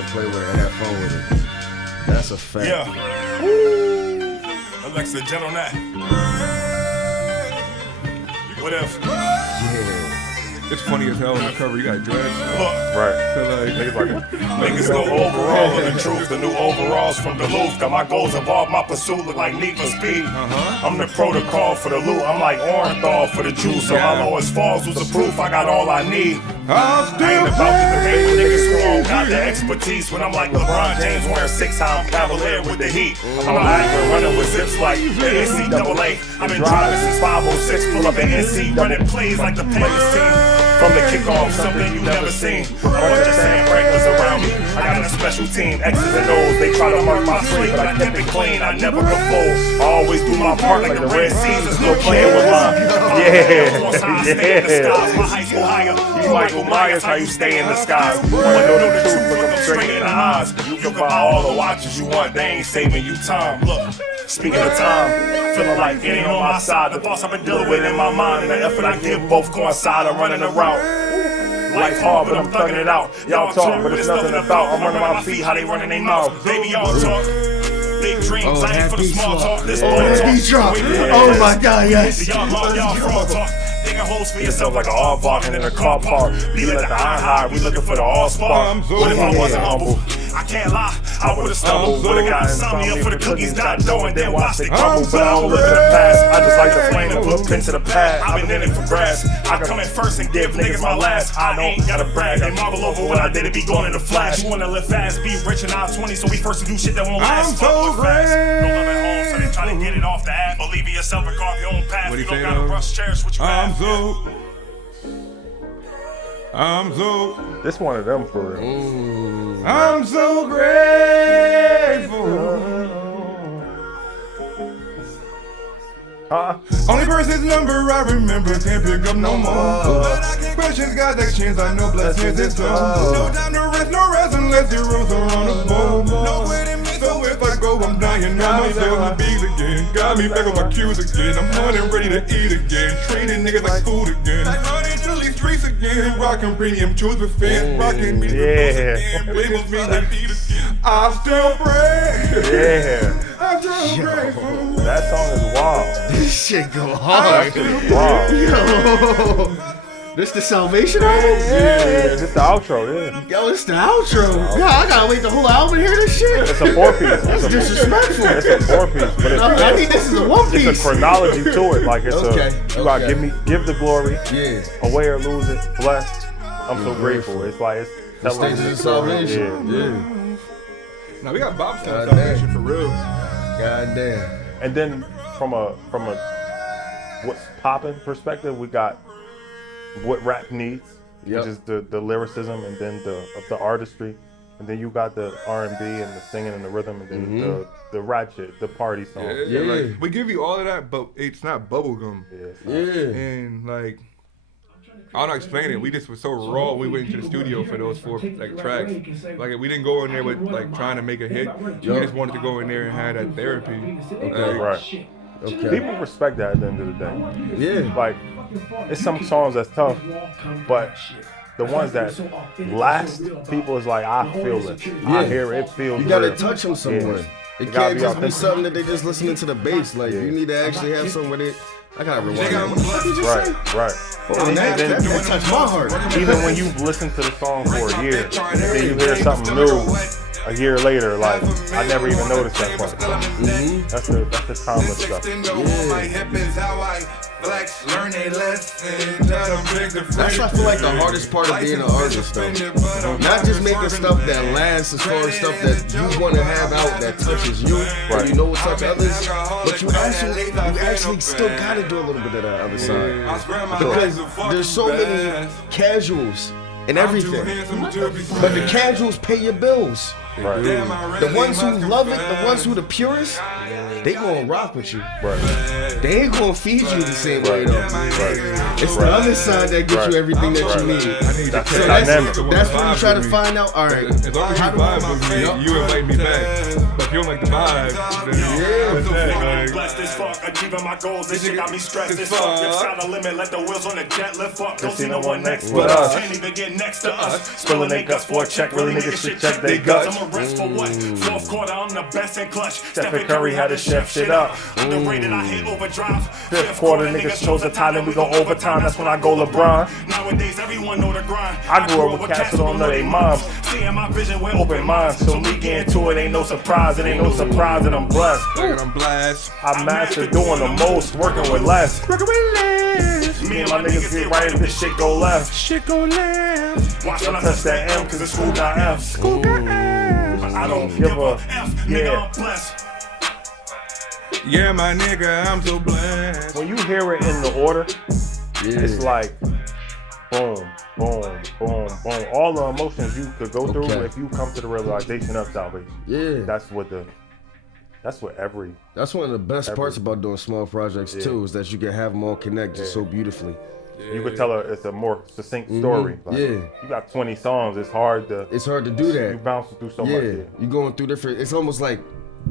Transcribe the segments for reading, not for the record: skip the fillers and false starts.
and play with it and have fun with it. That's a fact. Yeah. Woo. Alexa, jet on that. What if? Yeah. It's funny as hell on the cover. You got dreads. Look. Right. So like, Niggas go overall of the truth. The new overalls from Duluth. Got my goals evolved. My pursuit look like Need for Speed. I'm the protocol for the loot. I'm like Orenthal for the juice. So my lowest falls was the proof. I got all I need. I ain't about to debate with niggas wrong. Got the expertise when I'm like LeBron James wearing 6-time Cavalier with the heat. I'm an actor running with zips like the NCAA. I've been driving since 506. Pull up an NC running plays like the Panthers team. From the kickoff, something you never seen. A bunch of sand breakers around me. I got a special team, X's and O's. They try to mark my tree, but I keep it clean. I never go full. I always do my part like the Red Seas. There's no playing with mine. My high school higher. You Michael Myers, how you stay in the skies. Wanna know the truth, look them straight in the eyes. You can buy all the watches you want, they ain't saving you time. Look, speaking of time, feeling like it ain't on my side. The thoughts I've been dealing with in my mind and the effort I give both coincide. I'm running around. Life hard, but I'm thugging it out. Y'all talk, but it's nothing about. I'm running my feet, how they running their mouth. Baby, y'all talk. Big dreams, I ain't for the small talk. This boy talk. Oh my God, yes. Y'all fraud talk. Digging holes for yourself like an aardvark and in a car park. Be like the iron high, we looking for the all spark. What if I wasn't humble? I can't lie, I would've stumbled. Would've got insomnia for the cookies, got dough and then watch they crumble. But I don't look to the past, I just like the flame and put pen to the pad. I've been in it for grass, I come in first and give niggas my last. I ain't gotta brag, they marvel over what I did, it be going in a flash. You wanna live fast, be rich and I'm 20, so we first do shit that won't last. Fuck with fast, don't live at home, so they try to get it off the app. Believe in yourself and carve your own path. You don't gotta rush, cherish what you have. I'm so. This one of them for real. I'm so grateful. Only person's number I remember, can't pick up no more. Questions, God's actions, I know blessings is come. No time to rest, no rest unless your rules are on the board. No way to miss, so if I go, I'm dying on myself to bees again. Got me back on my cues again, I'm hunting ready to eat again. Treating niggas like food again. Like running to these streets again. Rocking premium shoes with fans, rocking me with boots again. Labels me like beat again. I still pray. Yeah. I'm still grateful. That song is wild. This shit go hard. Wow. Yo. This the Salvation album? Yeah, this the outro, yeah. Yo, it's the outro. God, I gotta wait the whole album to hear this shit. It's a 4-piece. That's disrespectful. It's a 4-piece, but I think this is a 1-piece. It's a chronology to it. Like it's you gotta give the glory, away or lose it, blessed. I'm so grateful. It's like it's the stages of salvation. Yeah. Now we got Bob's salvation for real. God damn. And then from a what's poppin' perspective, we got what rap needs, which is the lyricism, and then the artistry, and then you got the R&B and the singing and the rhythm, and then the ratchet, the party song. Yeah. Like, we give you all of that, but it's not bubblegum. Yeah. And like, I don't know how to explain it. We just were so raw. We went into the studio for those 4 tracks. Like we didn't go in there with like trying to make a hit. We just wanted to go in there and have that therapy. Right. Okay. People respect that at the end of the day. Yeah. Like, it's some songs that's tough, but the ones that last, people is like, I feel it. I hear it, it feels You gotta real. touch them somewhere. Yeah. It can't just be something that they just listening to the bass. Like, you need to actually have something with it. I gotta rewind that. Right. Oh, that touched my heart. Even when you listen to the song for a year, and then you hear something new a year later, like, I never even noticed that part. That's the timeless stuff. That's what I feel like the hardest part of being an artist, though. Not just making stuff that lasts as far as stuff that you want to have out that touches you, and you know what touch others, but you actually still gotta do a little bit of that other side. Because there's so many casuals and everything, but the casuals pay your bills. Right. The ones who love it, the ones who the purest, they gonna rock with you. Right. They ain't gonna feed you the same way though. Right. It's the other side that gives you everything that you need. That's So the dynamic. that's when you try to find out. All right, As long as you vibe with me, you invite me back. But if you don't like the vibe, then Blessed as fuck, achieving my goals. This shit got me stressed as fuck. If sky the limit, let the wheels on the jet lift up. Don't see no one next but us. Can't even get next to us. Spilling they guts for a check. Really niggas shit check they guts. I'm a risk for what? Fourth quarter, I'm the best in clutch. Stephen Curry had to chef shit up. Underrated, I hate overdrive. Fifth quarter, niggas chose a tie, then we go overtime. That's when I go LeBron. Nowadays, everyone know the grind. I grew up with cats that don't know they moms. Seeing my vision with Open minds, so me getting to it ain't no surprise. It ain't no surprise that I'm blessed. I'm blessed. I mastered doing the most, working with less. Me and my niggas get right if this shit go left. Watch when I Touch that M, cause the school got F. I don't give a F, nigga, yeah. I'm blessed. Yeah, my nigga, I'm so blessed. When you hear it in the order, it's like boom, boom, boom, boom. All the emotions you could go through if you come to the realization of salvation. Yeah. That's what every That's one of the best parts about doing small projects too, is that you can have them all connect just so beautifully. you could tell it's a more succinct story. Like, you got 20 songs. It's hard to do that. You bouncing through so much. You're going through different. It's almost like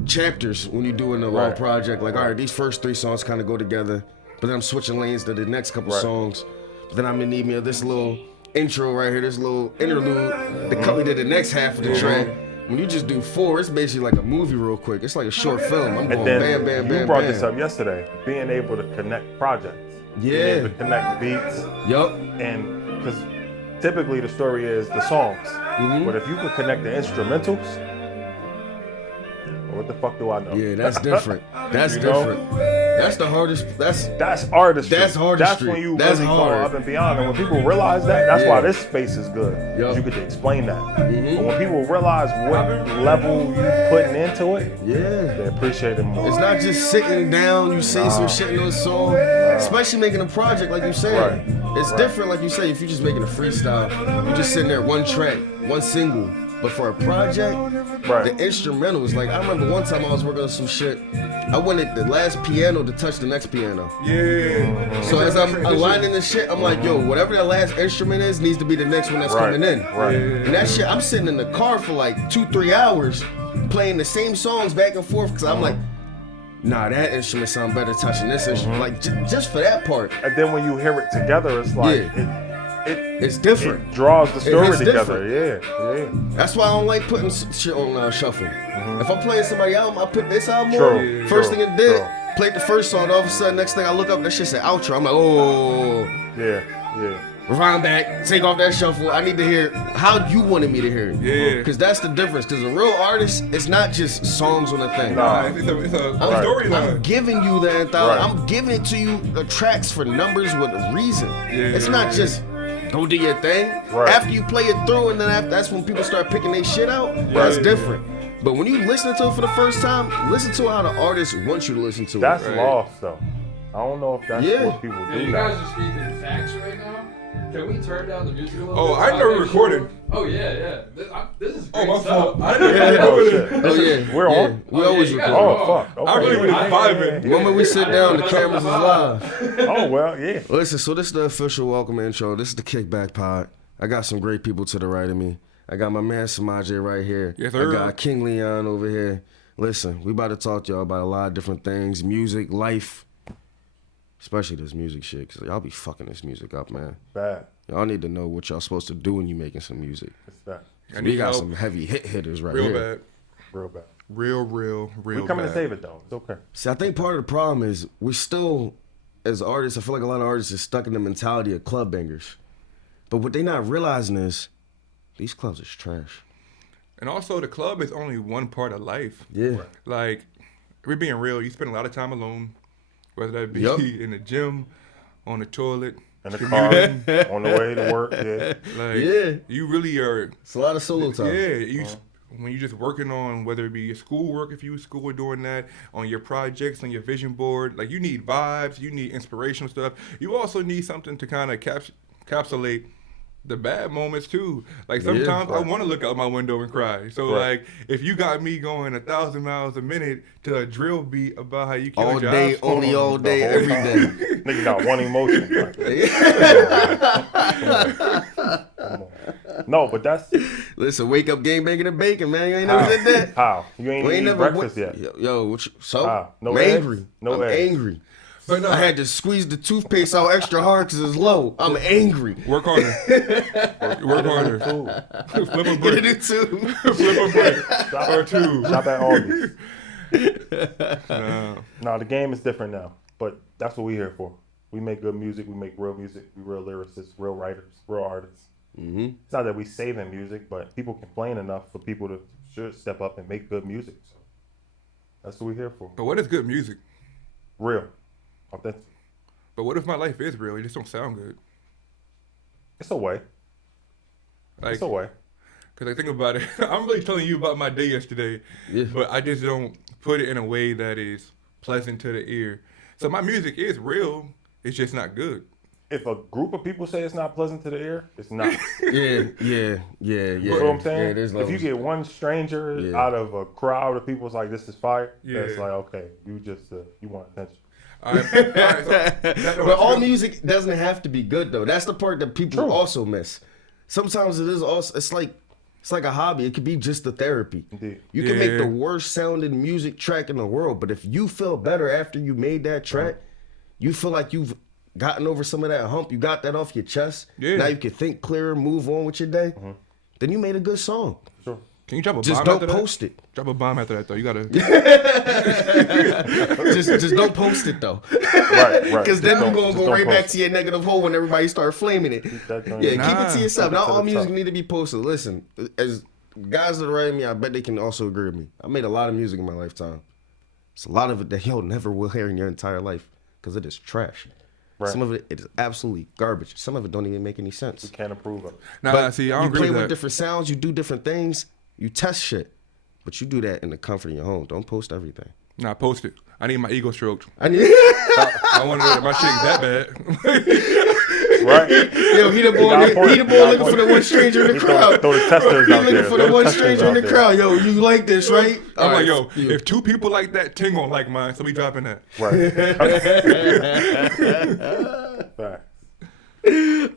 chapters when you're doing a project. Like, all right, these first 3 songs kind of go together, but then I'm switching lanes to the next couple songs. But then I'm gonna need me this little intro right here, this little interlude to cut me to the next half of the track. When you just do 4, it's basically like a movie real quick. It's like a short film. I'm going bam, bam, bam, you brought this up yesterday, being able to connect projects. Being able to connect beats. And because typically the story is the songs. But if you could connect the instrumentals, what the fuck do I know? Yeah, that's different. That's different. That's the hardest. That's artistry. That's artistry. That's when you really go up and beyond. And when people realize that, that's why this space is good. You get to explain that. But when people realize what level you putting into it, they appreciate it more. It's not just sitting down, you say some shit in those songs. Especially making a project, like you said. It's different, like you say, if you're just making a freestyle, you're just sitting there, one track, one single. But for a project, the instrumentals, like I remember one time I was working on some shit, I wanted the last piano to touch the next piano. So as I'm aligning the shit, I'm like, yo, whatever the last instrument is needs to be the next one that's coming in. And that shit, I'm sitting in the car for like 2-3 hours playing the same songs back and forth because I'm like, nah, that instrument sound better touching this instrument. Like just for that part. And then when you hear it together, it's like it's different. It draws the story together. That's why I don't like putting shit on shuffle. If I'm playing somebody's album, I put this album on. First thing it did, played the first song. All of a sudden, next thing I look up, that shit said outro. I'm like, oh. Rewind back, take off that shuffle. I need to hear how you wanted me to hear it. Because that's the difference. Because a real artist, it's not just songs on the thing. It's a storyline. I'm giving you the anthology. I'm giving it to you, the tracks for numbers with a reason. It's not just go do your thing. After you play it through, and then that's when people start picking their shit out. That's different. But when you listen to it for the first time, listen to how the artist wants you to listen to it. That's lost though. I don't know if that's what people do. You guys are speaking facts right now. Can we turn down the music a little bit? Oh, I never recorded. Oh yeah. This is great my stuff. fault. I didn't shit. We're on. We always record. Oh fuck. Okay. I really was vibing. The moment we sit down, the cameras is live. Oh well, yeah. Listen, so this is the official welcome intro. This is the Kickback Pod. I got some great people to the right of me. I got my man Samaje right here. Yes, sir. I got King Leon over here. Listen, we about to talk to y'all about a lot of different things, music, life, especially this music shit, because y'all be fucking this music up, man. Bad. Y'all need to know what y'all supposed to do when you making some music. It's that. So we got some heavy hitters right here. Real bad. Real Real We're coming to save it though. It's okay. See, I think part of the problem is we still, as artists, I feel like a lot of artists are stuck in the mentality of club bangers. But what they not realizing is these clubs is trash. And also, the club is only one part of life. Like, we're being real. You spend a lot of time alone, whether that be in the gym, on the toilet, in the car, on the way to work. You really are. It's a lot of solo time. When you're just working on, whether it be your schoolwork, if you was school doing that, on your projects, on your vision board, like you need vibes, you need inspirational stuff. You also need something to kind of encapsulate the bad moments too. Like sometimes I want to look out my window and cry. So like if you got me going 1,000 miles a minute to a drill beat about how you killed your day, house only all day, every day. Nigga got one emotion. Come on. No, but that's. Listen, wake up, game bacon and bacon, man. You ain't never did that. How? You ain't eating breakfast yet. Yo, what you, so? No I'm eggs? angry. No I'm eggs. angry. But no, I had to squeeze the toothpaste out extra hard because it's low. I'm angry. work harder. Work harder. Flip a brick. Get it too. Flip a brick. Or two. Shop at Aldi's. No, the game is different now. But that's what we're here for. We make good music. We make real music. We real lyricists, real writers, real artists. Mm-hmm. It's not that we saving music, but people complain enough for people to should step up and make good music. So that's what we're here for. But what is good music? Real. Authentic. But what if my life is real? It just don't sound good. It's a way. Like, It's a way. Because I think about it, I'm really telling you about my day yesterday, but I just don't put it in a way that is pleasant to the ear. So my music is real, it's just not good. If a group of people say it's not pleasant to the ear, it's not. Yeah. You know what I'm saying? Yeah, if you get one stranger out of a crowd of people, it's like, this is fire. Yeah. It's like, okay, you just, you want attention. All right, so But all music doesn't have to be good though. That's the part that people also miss. Sometimes it is also. It's like a hobby. It could be just a therapy. Indeed. You can make the worst sounding music track in the world, but if you feel better after you made that track, you feel like you've gotten over some of that hump. You got that off your chest. Yeah. Now you can think clearer, move on with your day. Then you made a good song. Sure. Can you drop a Just bomb don't after post it. Drop a bomb after that though. You gotta. just don't post it though. Right. Because then you're gonna Just go don't right back post to your negative hole when everybody start flaming it. Keep it to yourself. Not Keep it to all the music top. need to be posted. Listen, as guys that are writing me, I bet they can also agree with me. I made a lot of music in my lifetime. It's a lot of it that you'll never will hear in your entire life because it is trash. Right. Some of it is absolutely garbage. Some of it don't even make any sense. You can't approve of it. Nah, see, I don't You agree play with with that. different sounds. You do different things. You test shit. But you do that in the comfort of your home. Don't post everything. Nah, post it. I need my ego stroked. I need. I want to know that my shit ain't that bad. Right? Yo, he the boy looking for the one stranger in the crowd. Throw the testers He out there. looking for the one stranger in the crowd. Yo, you like this, right? I'm like, Alright, yo, if two people like that, Ting won't like mine, so we dropping that. Right. Facts.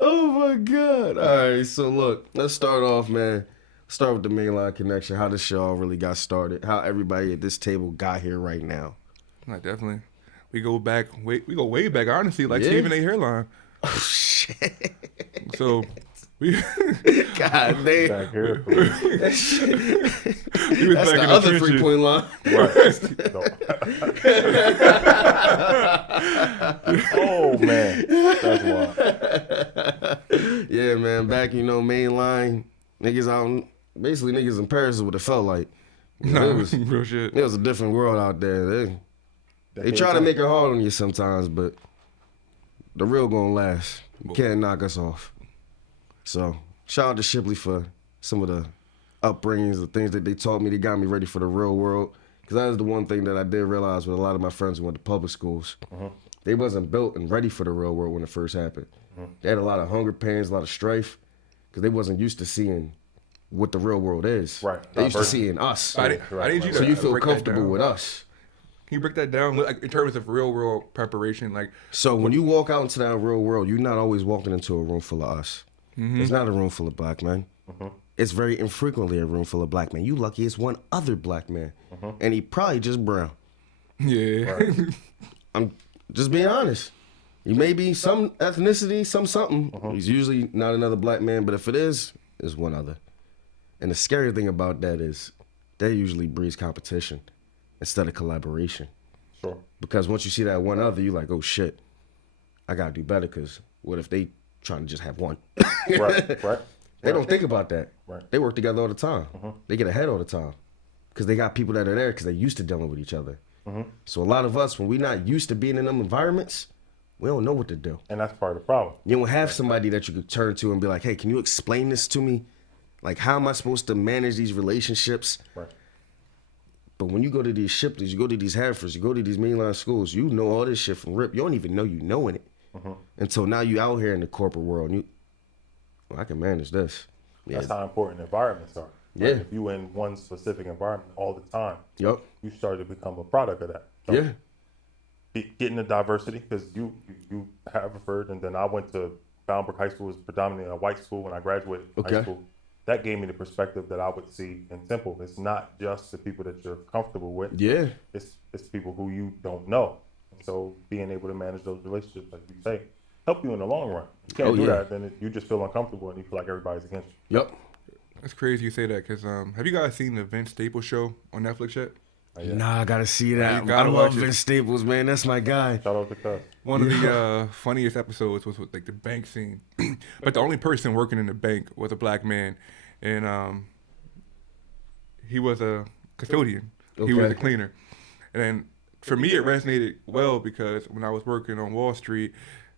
Oh my God. All right, so look, let's start off, man. Start with the mainline connection, how this show all really got started, how everybody at this table got here right now. Like, definitely. We go way back, honestly, like Stephen A. hairline. Oh, shit. So, we God damn. Back here. we was That's back the in other the trenches. 3-point line. Right. Oh, man. That's wild. Yeah, man, back, mainline, niggas out, basically niggas in Paris is what it felt like. Nah, It was, real shit. it was a different world out there. They try to make it hard on you sometimes, but the real gonna last. You can't knock us off. So, shout out to Shipley for some of the upbringings, the things that they taught me. They got me ready for the real world. Because that is the one thing that I did realize with a lot of my friends who went to public schools. They wasn't built and ready for the real world when it first happened. They had a lot of hunger pains, a lot of strife, because they wasn't used to seeing what the real world is. Right. They used to seeing us. I need you to So you feel break that comfortable down. with us. Can you break that down, like, in terms of real world preparation? Like, So when you walk out into that real world, you're not always walking into a room full of us. It's not a room full of black men. It's very infrequently a room full of black men. You lucky it's one other black man, and he probably just brown. yeah. I'm just being honest. You may be some ethnicity, something. He's usually not another black man, but if it is, it's one other. And the scary thing about that is that usually breeds competition instead of collaboration. Sure. Because once you see that one other, you're like, oh shit, I gotta do better, because what if they trying to just have one? Right. They don't think about that. Right. They work together all the time. They get ahead all the time because they got people that are there because they're used to dealing with each other. So a lot of us, when we're not used to being in them environments, we don't know what to do. And that's part of the problem. You don't have somebody that you could turn to and be like, hey, can you explain this to me? Like, how am I supposed to manage these relationships? Right. But when you go to these Shipleys, you go to these Harefords, you go to these mainline schools, you know all this shit from rip. You don't even know you knowing it until now you out here in the corporate world. And I can manage this. Yeah. That's how important environments are. Yeah. Like if you in one specific environment all the time, Yep. you start to become a product of that. So Yeah. getting the diversity, because you Haverford, and then I went to Boundbrook High School, was predominantly a white school when I graduated high school. That gave me the perspective that I would see in Temple. It's not just the people that you're comfortable with. Yeah. It's people who you don't know. So being able to manage those relationships, like you say, help you in the long run. You can't do that, then you just feel uncomfortable and you feel like everybody's against you. Yep. That's crazy you say that, because have you guys seen the Vince Staples show on Netflix yet? Nah, I gotta see that. You gotta I watch love it. Vince Staples, man. That's my guy. Shout out to Cuz. One of the funniest episodes was with like the bank scene, but the only person working in the bank was a black man, and he was a custodian. He was a cleaner, and for me it resonated well because when I was working on Wall Street,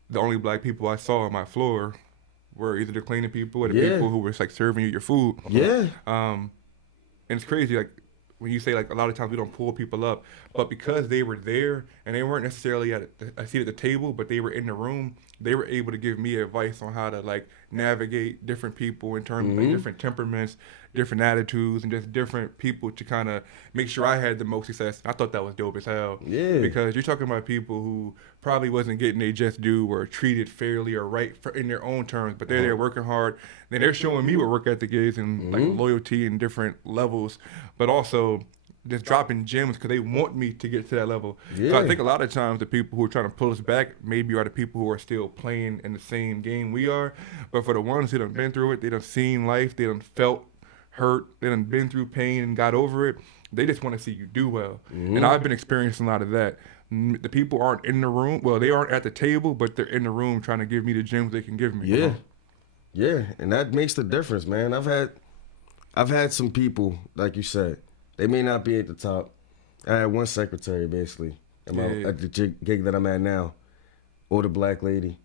the only black people I saw on my floor were either the cleaning people or the people who were like serving you your food. Yeah. And it's crazy, like when you say like a lot of times we don't pull people up, but because they were there and they weren't necessarily at a seat at the table, but they were in the room, they were able to give me advice on how to like navigate different people in terms of like, different temperaments, different attitudes, and just different people to kind of make sure I had the most success. I thought that was dope as hell. Yeah. Because you're talking about people who probably wasn't getting their just due or treated fairly or right in their own terms, but they're there working hard. Then they're showing me what work ethic is and like loyalty in different levels, but also just dropping gems because they want me to get to that level. Yeah. So I think a lot of times the people who are trying to pull us back maybe are the people who are still playing in the same game we are. But for the ones who done been through it, they done seen life, they done felt hurt, they done been through pain and got over it, they just want to see you do well. And I've been experiencing a lot of that. The people aren't in the room, well, they aren't at the table, but they're in the room trying to give me the gems they can give me. Yeah. Yeah, and that makes the difference, man. I've had some people, like you said, they may not be at the top. I had one secretary, basically, at the gig that I'm at now, older black lady.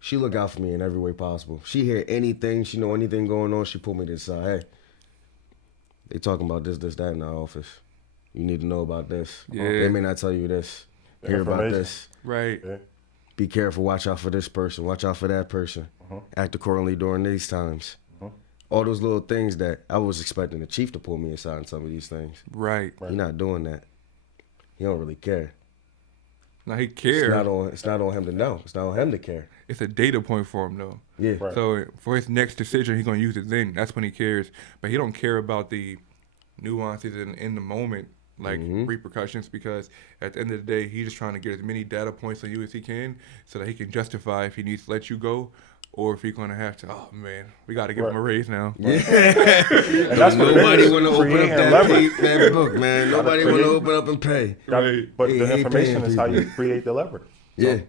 She look out for me in every way possible. She hear anything, she know anything going on, she pull me to the side. Hey, they talking about this, that in our office. You need to know about this. Yeah. They may not tell you this. Hear about this. Right. Yeah. Be careful, watch out for this person, watch out for that person. Act accordingly during these times. All those little things that I was expecting the chief to pull me aside in some of these things. Right. He's not doing that. He don't really care. Now he cares. It's not on him to know. It's not on him to care. It's a data point for him though. Yeah. Right. So for his next decision, he's gonna use it then. That's when he cares. But he don't care about the nuances in the moment, like repercussions, because at the end of the day, he's just trying to get as many data points on you as he can so that he can justify if he needs to let you go or if he's gonna have to, oh man, we gotta give him a raise now. And that's what Nobody it is. want to open Creating up leverage. that book, man. Nobody want to open up and pay. Right. But He the ain't information paying is how you people. create the leverage. Yeah.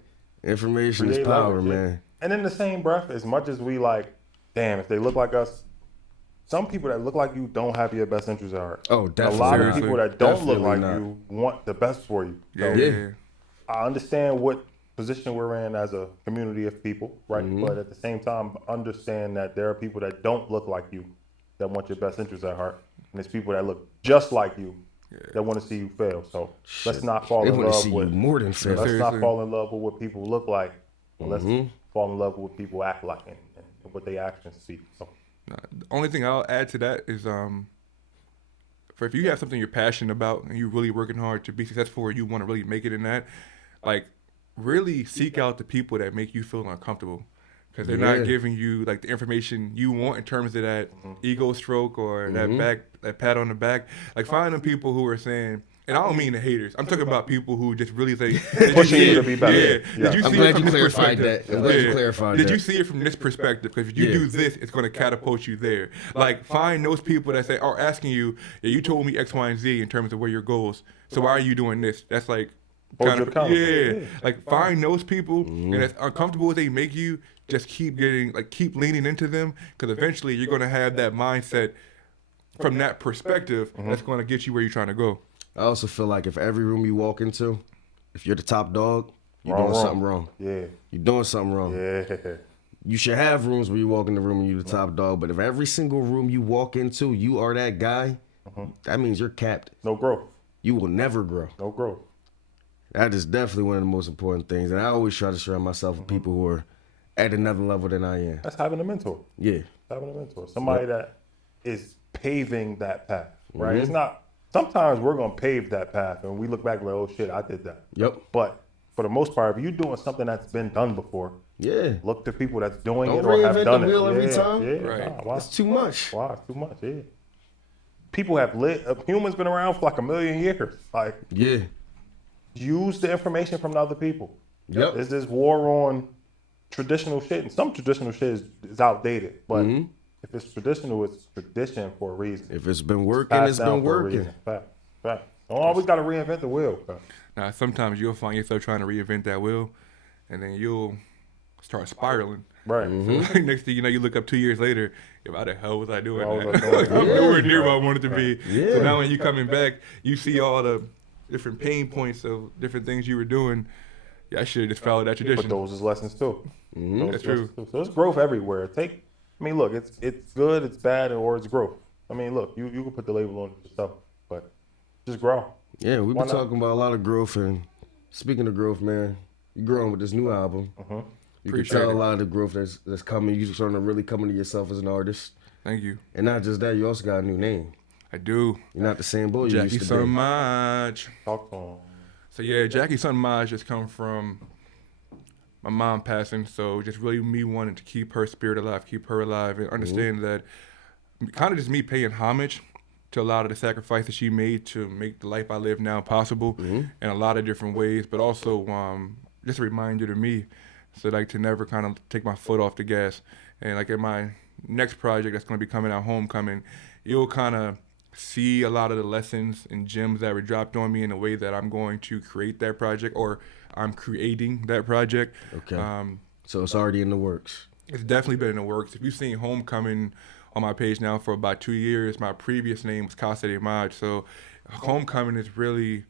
Information is Create power, leverage, yeah. man. And in the same breath, as much as we like, damn, if they look like us, some people that look like you don't have your best interests at heart. Oh, A definitely. lot of Seriously. people that don't look Definitely like not. you want the best for you. So Yeah. I understand what position we're in as a community of people, right? But at the same time, understand that there are people that don't look like you that want your best interests at heart. And there's people that look just like you that want to see you fail. So let's not fall They in want to love see with you more than fair. let's Seriously. not fall in love with what people look like. Let's fall in love with what people act like and what their actions speak. So The only thing I'll add to that is for if you have something you're passionate about and you're really working hard to be successful or you want to really make it in that, like really seek out the people that make you feel uncomfortable because they're not giving you like the information you want in terms of that ego stroke or that pat on the back. Like find them people who are saying, and I don't mean the haters. I'm talking about people who just really say, pushing you to be better. Yeah. Yeah. Did you I'm see glad it from you this clarified perspective? that. I'm glad you clarified Did that. you see it from this perspective? Because if you do this, it's going to catapult you there. Like find those people that say are asking you, yeah, you told me X, Y, and Z in terms of where your goals. So why are you doing this? That's like Hold kind you of accountable. yeah. Like find those people, and as uncomfortable as they make you, just keep leaning into them, because eventually you're going to have that mindset from that perspective that's going to get you where you're trying to go. I also feel like if every room you walk into, if you're the top dog, you're doing something wrong. Yeah. You're doing something wrong. Yeah. You should have rooms where you walk in the room and you're the top dog, but if every single room you walk into, you are that guy, that means you're capped. No growth. You will never grow. No growth. That is definitely one of the most important things. And I always try to surround myself with people who are at another level than I am. That's having a mentor. Yeah. Having a mentor. Somebody that is paving that path, right? It's not, sometimes we're going to pave that path and we look back like, oh shit, I did that. Yep. But for the most part, if you're doing something that's been done before, look to people that's doing Don't it or have reinvent done the it. wheel every time. Yeah, Right. Wow. It's too much. Wow, it's too much, yeah. People have humans been around for like 1 million years. Like, Yeah. use the information from the other people. Yep. There's this war on traditional shit, and some traditional shit is outdated. But if it's traditional, it's tradition for a reason. If it's been working, Passed it's down been for a working. reason. Fact. Don't always got to reinvent the wheel. Now, sometimes you'll find yourself trying to reinvent that wheel, and then you'll start spiraling. Right. So next thing you know, you look up 2 years later, why the hell was I doing Why was that? I doing that? I'm nowhere near where I wanted to be. Yeah. So now when you coming back, you see all the different pain points of different things you were doing. Yeah, I should have just followed that tradition. But those is lessons too. Those That's is lessons true. too. So it's growth everywhere. Look, it's good, it's bad, or it's growth. I mean, look, you can put the label on yourself, but just grow. Yeah, we've Why been not? talking about a lot of growth, and speaking of growth, man, you're growing with this new album. You can Appreciate tell it. a lot of the growth that's coming. You're starting to really come into yourself as an artist. Thank you. And not just that, you also got a new name. I do. You're not the same boy you Jackie used to so be. much. Talk to them. So yeah, Jackie Son Maj just come from my mom passing. So just really me wanting to keep her spirit alive, keep her alive, and understand that kind of just me paying homage to a lot of the sacrifices she made to make the life I live now possible in a lot of different ways, but also just a reminder to me so like to never kind of take my foot off the gas. And like in my next project that's going to be coming out, Homecoming, you'll kind of see a lot of the lessons and gems that were dropped on me in a way that I'm going to create that project, or I'm creating that project. Okay. So it's already in the works. It's definitely been in the works. If you've seen Homecoming on my page now for about 2 years, my previous name was Casa de Maj. So Homecoming is really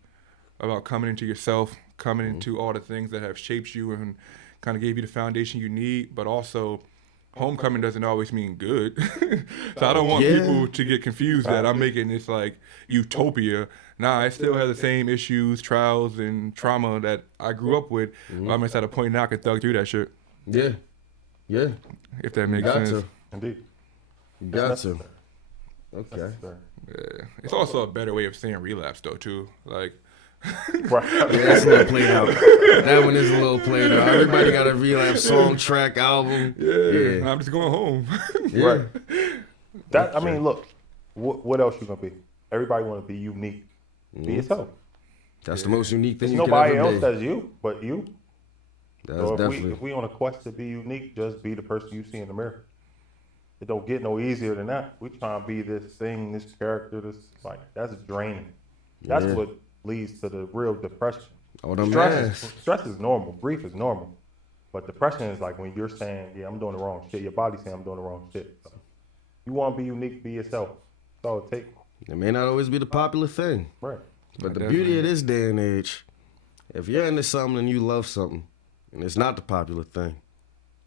about coming into yourself, coming into all the things that have shaped you and kind of gave you the foundation you need, but also homecoming doesn't always mean good. So I don't want people to get confused that I'm making this like utopia. Nah, I still have the same issues, trials, and trauma that I grew up with. I'm just at a point now I can thug through that shit. Yeah. Yeah. If that makes Got sense. to. Indeed. You got to. Necessary. Okay. Necessary. Yeah. It's also a better way of saying relapse though too. Like Right. Yeah, that's a little played out. That one is a little played out. Everybody got a relapse song, track, album. Yeah. I'm just going home. Yeah. Right. That I mean, look, what else you gonna be? Everybody want to be unique. Be yourself. That's the most unique thing There's you nobody can ever else be. that's you, but you. That's So definitely. if we on a quest to be unique, just be the person you see in the mirror. It don't get no easier than that. We trying to be this thing, this character, this like that's draining. That's Yeah. what leads to the real depression. Oh, them Stress is normal. Grief is normal. But depression is like when you're saying, yeah, I'm doing the wrong shit. Your body's saying I'm doing the wrong shit. So you want to be unique, be yourself. That's all it takes. It may not always be the popular thing. Right. But the beauty of this day and age, if you're into something and you love something, and it's not the popular thing,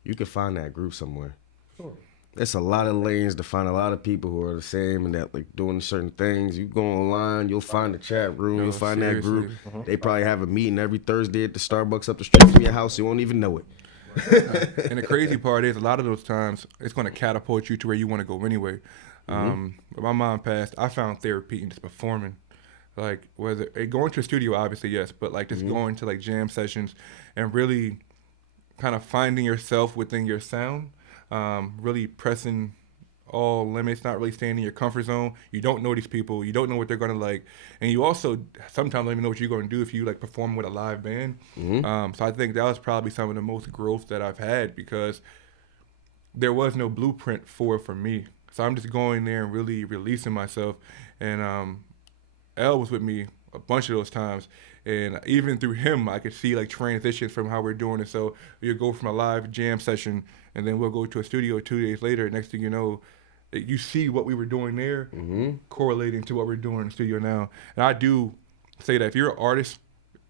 you can find that group somewhere. Sure. There's a lot of lanes to find a lot of people who are the same and that like doing certain things. You go online, you'll find the chat room, you'll find that group. They probably have a meeting every Thursday at the Starbucks up the street from your house. You won't even know it. And the crazy part is a lot of those times it's going to catapult you to where you want to go anyway. When my mom passed, I found therapy in just performing. Like whether going to a studio, obviously yes, but like just going to like jam sessions and really kind of finding yourself within your sound, really pressing all limits, not really staying in your comfort zone. You don't know these people, you don't know what they're gonna like, and you also sometimes don't even know what you're gonna do if you like perform with a live band. So I think that was probably some of the most growth that I've had because there was no blueprint for me. So I'm just going there and really releasing myself. And L was with me a bunch of those times. And even through him, I could see like transitions from how we're doing it. So we'll go from a live jam session and then we'll go to a studio 2 days later. Next thing you know, you see what we were doing there correlating to what we're doing in the studio now. And I do say that if you're an artist,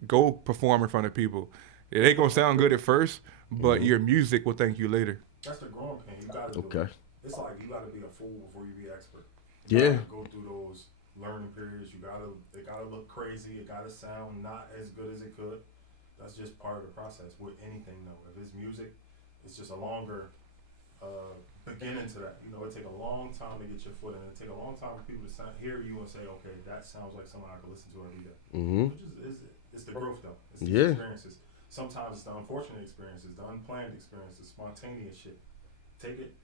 go perform in front of people. It ain't gonna sound good at first, but your music will thank you later. That's the growing pain. You gotta do Okay. it. It's like you gotta be a fool before you be an expert. Yeah. gotta go through those learning periods. It gotta look crazy. It gotta sound not as good as it could. That's just part of the process with anything though. If it's music, it's just a longer beginning to that. You know, it take a long time to get your foot in. It take a long time for people to hear you and say, okay, that sounds like something I could listen to every day. Which is it's the growth though. It's the experiences. Sometimes it's the unfortunate experiences, the unplanned experiences, spontaneous shit. Take it